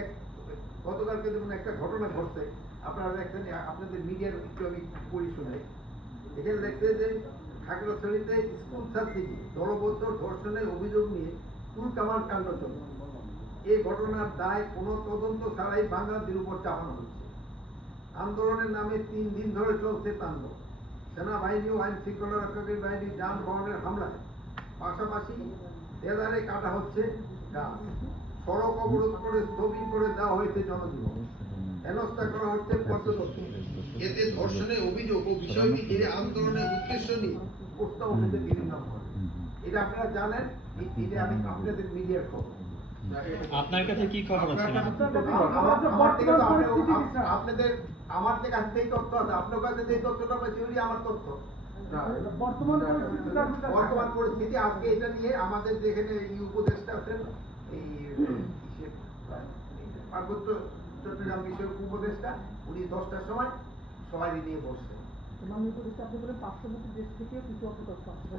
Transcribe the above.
এক গতকালকে যেমন একটা ঘটনা ঘটছে, আপনারা দেখছেন, আপনাদের মিডিয়ার একটু আমি পড়ি শুনে, এখানে দেখছে যে খাগড়াছড়িতে স্কুল ছাত্রীকে দলবদ্ধ ধর্ষণের অভিযোগ নিয়ে তুলকামান কাণ্ড চলছে। এই ঘটনার দায় কোনো তদন্ত ছাড়াই বাঙালিদের উপর চাপানো হচ্ছে। আন্দোলনের নামে 3 দিন ধরে চলছে তাণ্ডব। সেনাবাহিনী ও আইন শৃঙ্খলা রক্ষাকারী বাহিনী যানবাহনের হামলায়, পাশাপাশি দেদারে কাটা হচ্ছে গাছ, সড়ক অবরোধ করে স্থবির করে দেওয়া হয়েছে জনজীবন, হেনস্থা করা হচ্ছে পর্যটকদের। এতে ধর্ষণের অভিযোগ ও বিষয়টি ঘিরে আন্দোলনের উদ্দেশ্য নিয়ে প্রস্তাব উঠেছে বিভিন্ন মহলে। এটা আপনারা জানেন, এটা আমি আপনাদের মিডিয়ার খবর। আপনার কাছে কি খবর আছে? আপনাদের আমার কাছে যেই তথ্য আছে, আপনার কাছে যেই তথ্যটা পাচ্ছি ওই আমার তথ্য। বর্তমান পরিস্থিতি আজকে এটা নিয়ে আমাদের যেখানে এই উপদেষ্টা আছেন, এই পার্বত্য চট্টগ্রাম বিষয়ক উপদেষ্টা, উনি 10টার সময় সবাই নিয়ে বসছেন। মাননীয় উপদেষ্টা আপনি বলেন পার্শ্ববর্তী দেশ থেকেও কিছু তথ্য আসছে।